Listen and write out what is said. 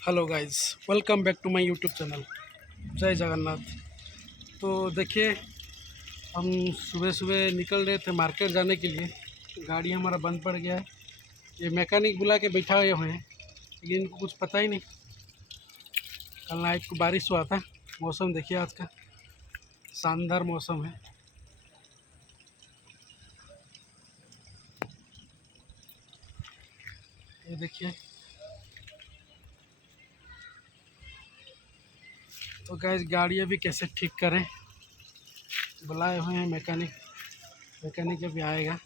Hello guys, welcome back to my YouTube channel. जय जगन्नाथ। तो देखिए, हम सुबह सुबह निकल रहे थे मार्केट जाने के लिए। गाड़ी हमारा बंद पड़ गया है। ये मैकेनिक बुला के बैठा हुए हैं, लेकिन इनको कुछ पता ही नहीं। कल नाइट को बारिश हुआ था। मौसम देखिए, आज का शानदार मौसम है। ये देखिए। तो गाइस, गाड़ी अभी कैसे ठीक करें, बुलाए हुए हैं मैकेनिक। मैकेनिक अभी आएगा।